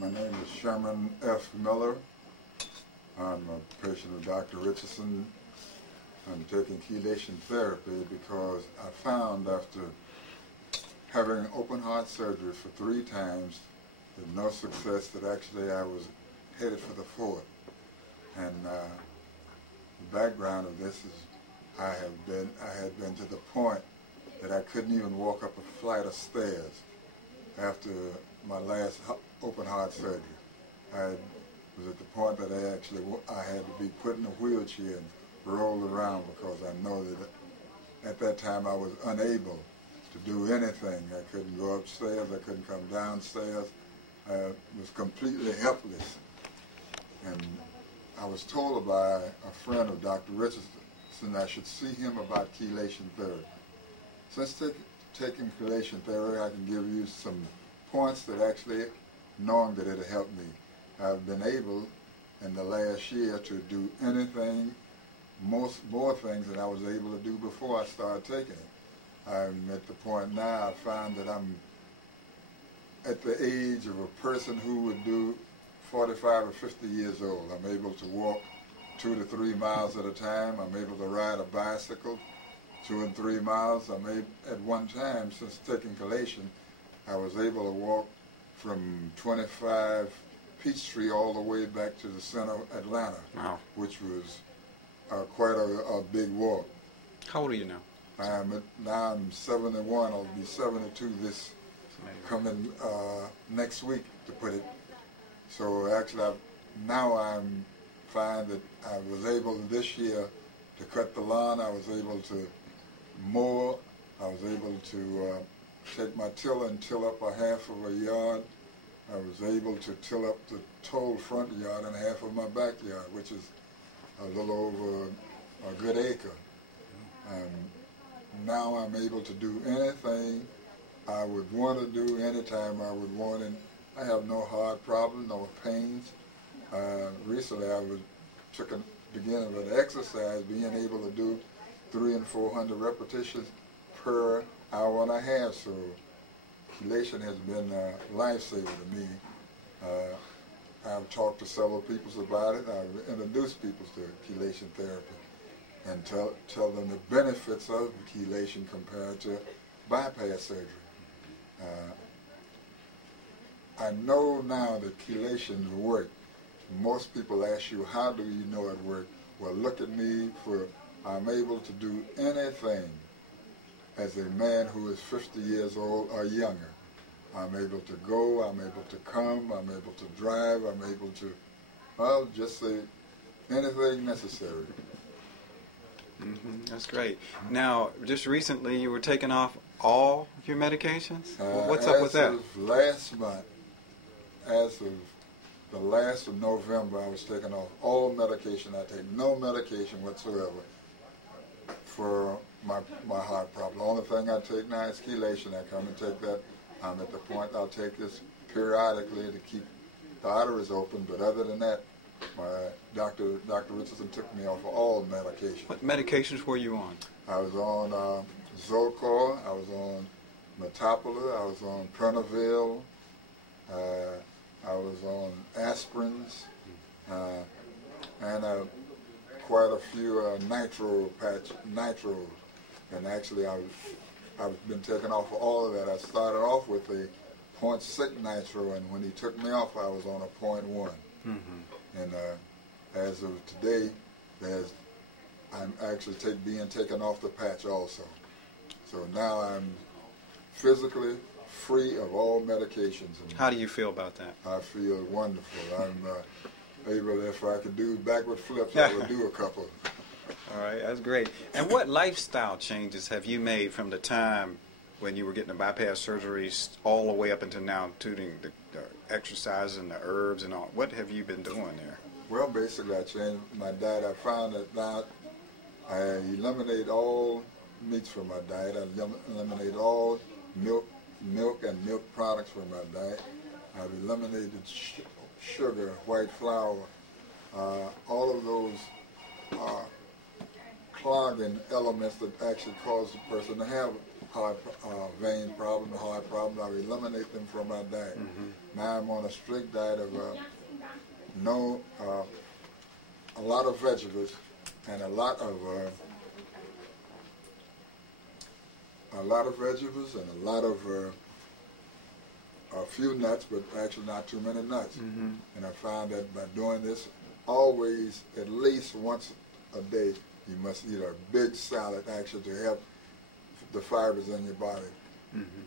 My name is Sherman F. Miller. I'm a patient of Dr. Richardson. I'm taking chelation therapy because I found after having open heart surgery for 3 times with no success that actually I was headed for the 4th. And the background of this is I had been to the point that I couldn't even walk up a flight of stairs after my last open heart surgery. I was at the point that I had to be put in a wheelchair and rolled around because I know that at that time I was unable to do anything. I couldn't go upstairs, I couldn't come downstairs. I was completely helpless. And I was told by a friend of Dr. Richardson I should see him about chelation therapy. Since taking chelation therapy, I can give you some points that actually, knowing that it'll help me. I've been able in the last year to do anything, more things than I was able to do before I started taking it. I'm at the point now I find that I'm at the age of a person who would do 45 or 50 years old. I'm able to walk 2 to 3 miles at a time. I'm able to ride a bicycle 2 and 3 miles. At one time, since taking chelation, I was able to walk from 25 Peachtree all the way back to the center of Atlanta, wow, which was quite a big walk. How old are you now? Now I'm 71. I'll be 72 this coming next week, to put it. So actually, now I'm find that I was able this year to cut the lawn. I was able to mow. I was able to take my tiller and till up a half of a yard. I was able to till up the total front yard and half of my backyard, which is a little over a good acre. Now I'm able to do anything I would want to do anytime I would want, and I have no heart problem, no pains. Recently I took a beginning of an exercise, being able to do 300 and 400 repetitions per hour and a half. So chelation has been a lifesaver to me. I've talked to several people about it. I've introduced people to chelation therapy and tell them the benefits of chelation compared to bypass surgery. I know now that chelation works. Most people ask you, how do you know it works? Well, look at me, for I'm able to do anything as a man who is 50 years old or younger. I'm able to go, I'm able to come, I'm able to drive, I'm able to, well, just say anything necessary. That's great. Now, just recently you were taking off all your medications? What's up with that? As of last month, as of the last of November, I was taking off all medication. I take no medication whatsoever for my heart problem. The only thing I take now is chelation. I come and take that. I'm at the point I'll take this periodically to keep the arteries open, but other than that, my Dr. Richardson took me off of all medication. What medications were you on? I was on Zocor, I was on Metoprolol, I was on Prenavil, I was on aspirins, and quite a few nitro. And actually, I've been taken off of all of that. I started off with a 0.6 nitro, and when he took me off, I was on a 0.1. And as of today, I'm actually being taken off the patch also. So now I'm physically free of all medications. How do you feel about that? I feel wonderful. I'm able, if I could do backward flips, I would do a couple. All right, that's great. And what lifestyle changes have you made from the time when you were getting the bypass surgeries all the way up until now, including the exercise and the herbs and all? What have you been doing there? Well, basically, I changed my diet. I found that now I eliminate all meats from my diet. I eliminate all milk and milk products from my diet. I've eliminated sugar, white flour, all of those clogging elements that actually cause the person to have heart vein problem, heart problem. I eliminate them from my diet. Now I'm on a strict diet of a lot of vegetables and a lot of a few nuts, but actually not too many nuts. And I found that by doing this, always at least once a day, you must eat a big salad actually to help the fibers in your body.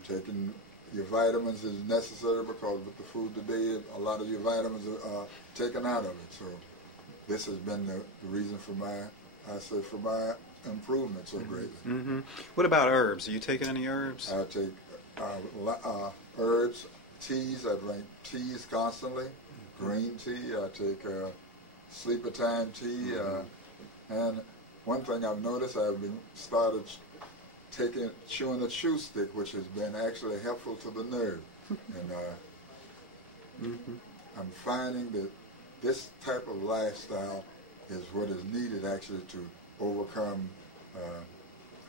Taking your vitamins is necessary because with the food today, a lot of your vitamins are taken out of it. So this has been the reason for my improvement so greatly. What about herbs? Are you taking any herbs? I take herbs, teas. I drink teas constantly. Green tea. I take sleeper time tea. And one thing I've noticed, I've been started chewing a chew stick, which has been actually helpful to the nerve. And I'm finding that this type of lifestyle is what is needed actually to overcome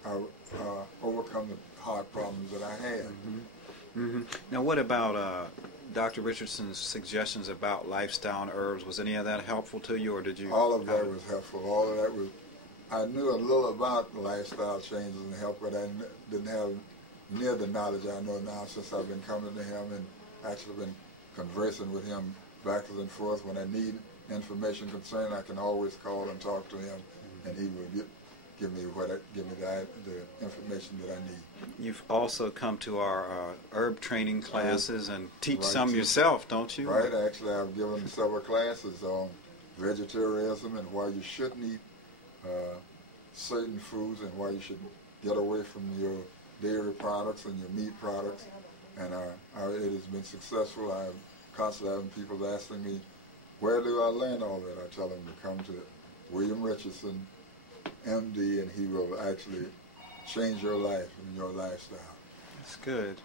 the heart problems that I had. Now, what about Dr. Richardson's suggestions about lifestyle and herbs? Was any of that helpful to you, or did you? All of that was helpful. All of that was. I knew a little about lifestyle changes and help, but I didn't have near the knowledge I know now since I've been coming to him and actually been conversing with him backwards and forth. When I need information concerning, I can always call and talk to him, and he will give me the information that I need. You've also come to our herb training classes and teach some yourself, don't you? Right. Actually, I've given several classes on vegetarianism and why you shouldn't eat certain foods and why you should get away from your dairy products and your meat products. And it has been successful. I'm constantly having people asking me, where do I learn all that? I tell them to come to William Richardson, MD, and he will actually change your life and your lifestyle. That's good.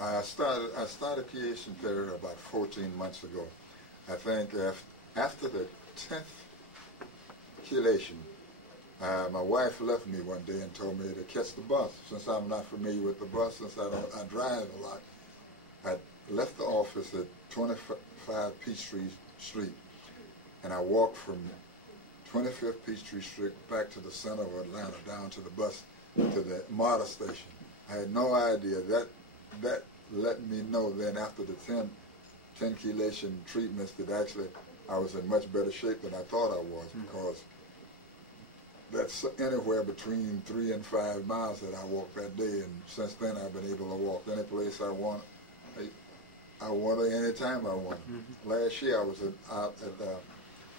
I started chelation therapy about 14 months ago. I think after the 10th chelation, my wife left me one day and told me to catch the bus. Since I'm not familiar with the bus, since I drive a lot, I left the office at 25 Peachtree Street, and I walked from 25th Peachtree Street back to the center of Atlanta, down to the bus, to the MARTA station. I had no idea. That let me know then after the 10 chelation treatments that actually I was in much better shape than I thought I was, because that's anywhere between 3 and 5 miles that I walked that day, and since then I've been able to walk any place I want. I want it any time I want. Last year I was out at the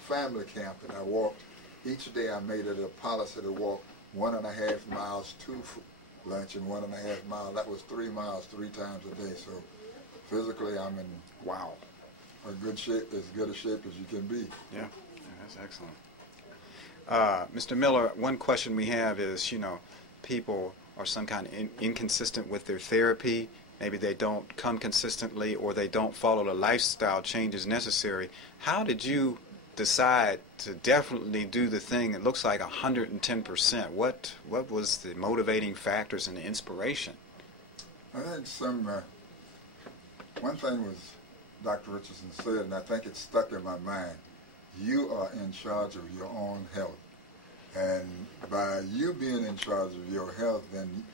family camp, and I walked each day. I made it a policy to walk 1.5 miles to lunch and 1.5 miles. That was 3 miles 3 times a day. So physically I'm in a good shape, as good a shape as you can be. Yeah, that's excellent. Mr. Miller, one question we have is, people are some kind of inconsistent with their therapy. Maybe they don't come consistently, or they don't follow the lifestyle changes necessary. How did you decide to definitely do the thing that looks like 110%? What was the motivating factors and the inspiration? I think one thing was Dr. Richardson said, and I think it stuck in my mind, you are in charge of your own health. And by you being in charge of your health, then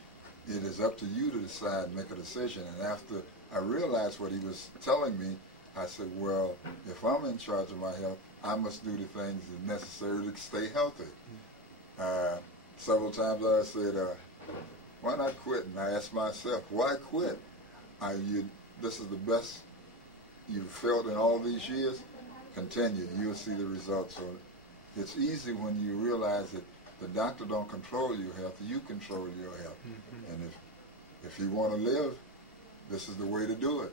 it is up to you to decide and make a decision. And after I realized what he was telling me, I said, well, if I'm in charge of my health, I must do the things that are necessary to stay healthy. Several times I said, why not quit? And I asked myself, why quit? This is the best you've felt in all these years. Continue. You'll see the results. So it's easy when you realize that the doctor don't control your health. You control your health. And if you want to live, this is the way to do it.